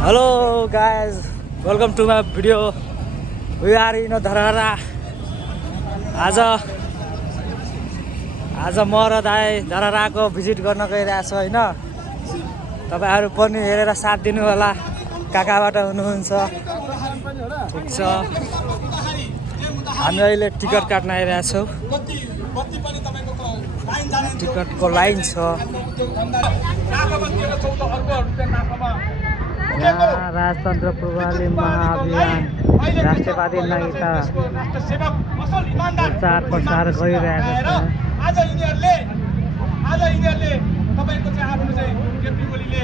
Hello guys, welcome to my video. We are in Dharara. आज म र दाइ धराराको भिजिट गर्न गइरहेको छु हैन। तपाईहरु पनि हेरेर साथ दिनु होला। काकाबाट हुनुहुन्छ। ठीक छ। हामी अहिले टिकट काट्न आइरहेका छौं। टिकटको लाइन छ। यहाँ राजतन्त्र पूर्वाली महाअभियान राष्ट्रवादी नागरिकता प्रचार गरिरहेको छ। आज यिनीहरुले तपाईको चाहिँ आफ्नो चाहिँ केपी ओलीले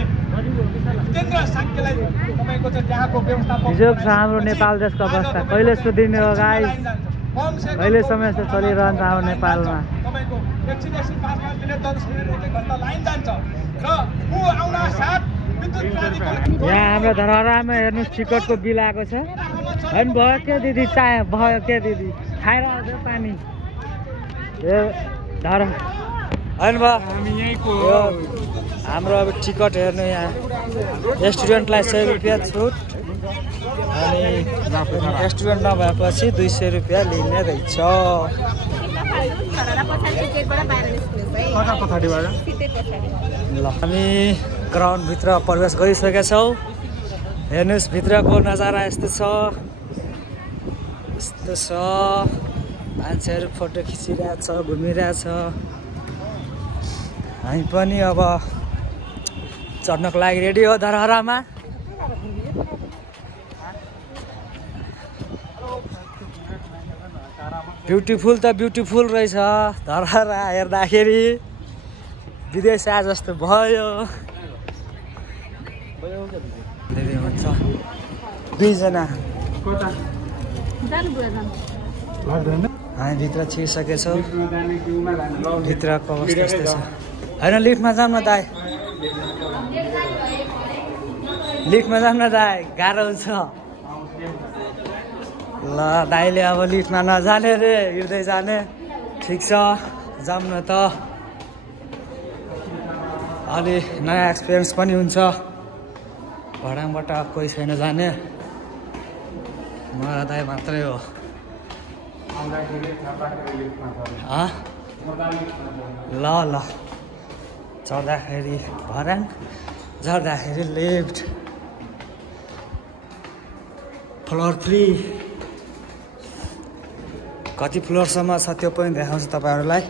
केन्द्र शासनलाई तपाईको चाहिँ त्यहाँको व्यवस्थापन हिजो हाम्रो नेपाल देशको अवस्था कहिले सुधिने हो गाइस। कहिले समस्या चलिरहन्छ हाम्रो नेपालमा। तपाईको एकछिन 5 मिनेट 10 मिनेट 1 घण्टा लाइन जान्छ र उ आउन साथ यहाँ हाम्रो धरारामा हेर्नुस् टिकटको बिल आएको छ। हैन भयो के दिदी चाहे भयो के दिदी खाइरहेको छ पानी। ए धरा हैन भयो हामी यहीँको हाम्रो अब टिकट हेर्नु यहाँ स्टुडेन्टलाई 100 रुपैयाँ छुट अनि स्टुडेन्ट नभएपछि 200 रुपैयाँ लिने रहेछ। ल हामी ग्राउन्ड भित्र प्रवेश गरिसकेका छौं। हेर्नुस् भित्रको नजारा यस्तो छ। मान्छेहरु फोटो खिचिरहेछ, घुमिरहेछ। हामी पनि अब चढ्नको लागि रेडी हो धरहरामा। ब्युटिफुल त ब्युटिफुल रहेछ धरहरा हेर्दाखेरि। विदेश आए जस्तो भयो। हुन्छ 2 जना हामी भित्र छिरिसकेछौँ। भित्रको अवस्था यस्तै छ। हैन लिफ्टमा जाऊँ न दाइ। लिफ्टमा जाऊँ न दाइ, गाह्रो हुन्छ। ल दाइले अब लिफ्टमा नजाने रे, हिँड्दै जाने। ठिक छ जाऊँ न त। अलि नयाँ एक्सपिरियन्स पनि हुन्छ। भडाङबाट कोही छैन जाने। म र दाइ मात्रै हो। ल ल चढ्दाखेरि भडाङ, झर्दाखेरि लिफ्ट। Floor free. कति फ्लोरसम्म छ त्यो पनि देखाउँछु तपाईहरुलाई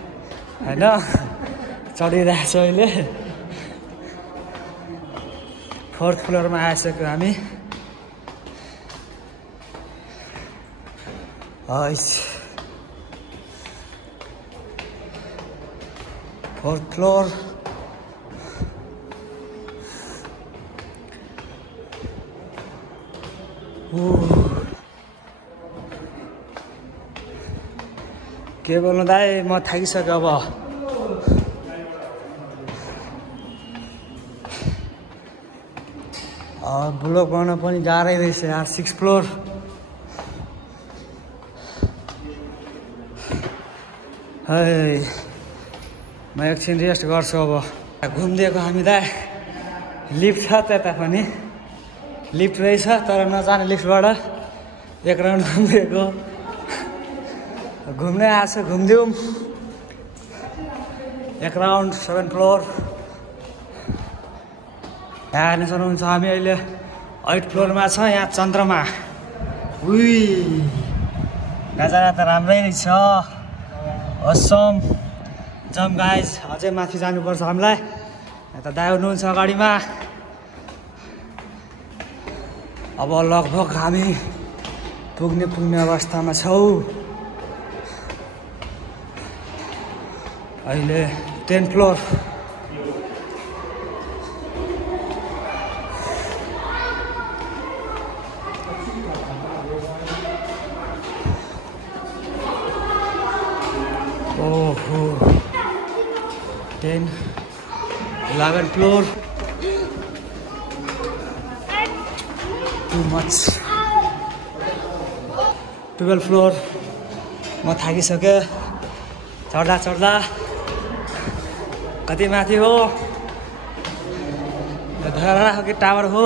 हैन। चढिरहेको छु अहिले। 4th फ्लोरमा आइसक्यो हामी। 4th floor. के बोल्नु दाइ, म थाकिसक्यो अब। ब्लग बनाउन पनि गाह्रै रहेछ यार। 6th floor. है म एकछिन रेस्ट गर्छु अब। घुमिदिएको हामी दाइ। लिफ्ट छ त्यता पनि। लिफ्ट रहेछ तर नजाने लिफ्टबाट। एक राउन्ड घुमिदिएको। घुम्नै आएको छ, घुमिदिउँ। एक राउन्ड 7th फ्लोर। यहाँ हेर्न सक्नुहुन्छ हामी अहिले 8th फ्लोरमा छ। यहाँ चन्द्रमा। उही नजारा त राम्रै रहेछ। असम। जम गाइस, अझै माथि जानुपर्छ हामीलाई। यता दाइ हुनुहुन्छ अगाडिमा। अब लगभग हामी पुग्ने अवस्थामा छौँ। अहिले 10th फ्लोर। ओहो 10, 11th floor. Too much. 12th floor. म थाकिसकेँ चढ्दा कति माथि हो। धरारा हो कि टावर हो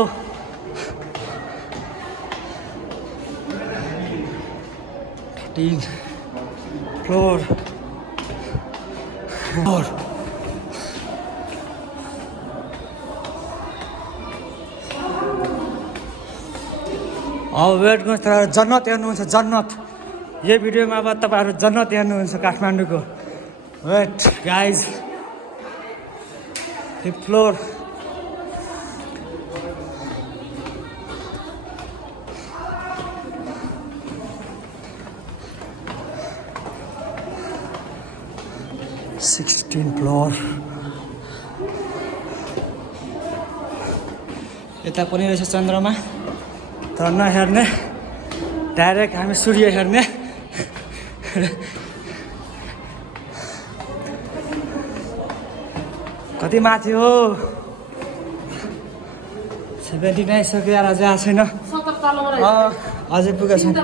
फ्लोर अब वेट गर्नु जन्नत हेर्नुहुन्छ जन्नत यो भिडियोमा अब तपाईँहरू जन्नत हेर्नुहुन्छ काठमाडौँको weight guys 5th floor floor यता पनि रहेछ चन्द्रमा तर नहेर्ने डाइरेक्ट हामी सूर्य हेर्ने कति माथि हो 79 सक्यो यार अझै आएको छैन अझै पुगेको छैन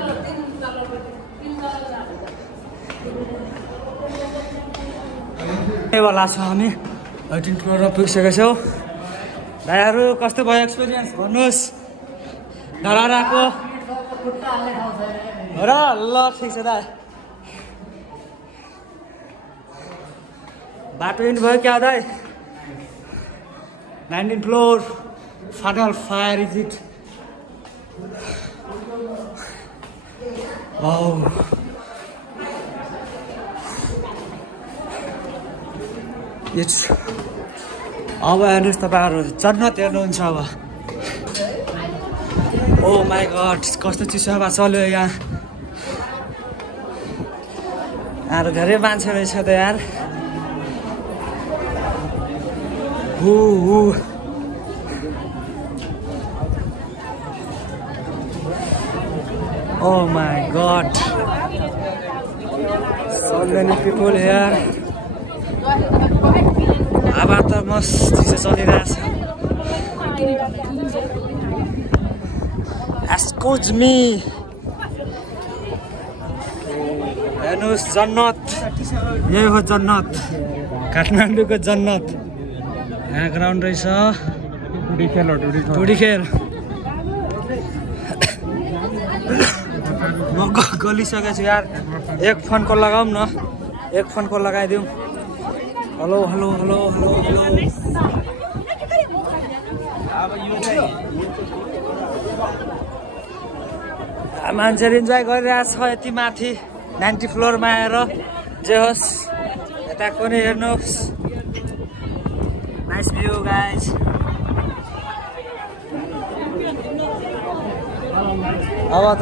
वाला छ हामी 18th फ्लोरमा पुगिसकेका छौँ भाइहरू कस्तो भयो एक्सपिरियन्स भन्नुहोस् डराएको र ल ठिक छ दाइ बाटो इन भयो क्या दाइ 19th floor final fire is it अब हेर्नुहोस् तपाईँहरू जन्नत हेर्नुहुन्छ अब ओ माई गड कस्तो चिसो हावा चल्यो यहाँ धेरै मान्छे रहेछ त यार oh my god so many people here हावा त मस्त चिसो चलिरहेछ Excuse me हेर्नुहोस् जन्नत यही हो जन्नत काठमाडौँको जन्नत यहाँ ग्राउन्ड रहेछ टुडी खेल म गलिसकेको छु यार एक फोनको लगाऊँ न एक फोनको लगाइदिउँ hello hello hello hello hello मान्छेले इन्जोय गरिरहेछ यति माथि 90 फ्लोरमा आएर जे होस् यता पनि हेर्नुहोस् नाइस भ्यू गाइज अब त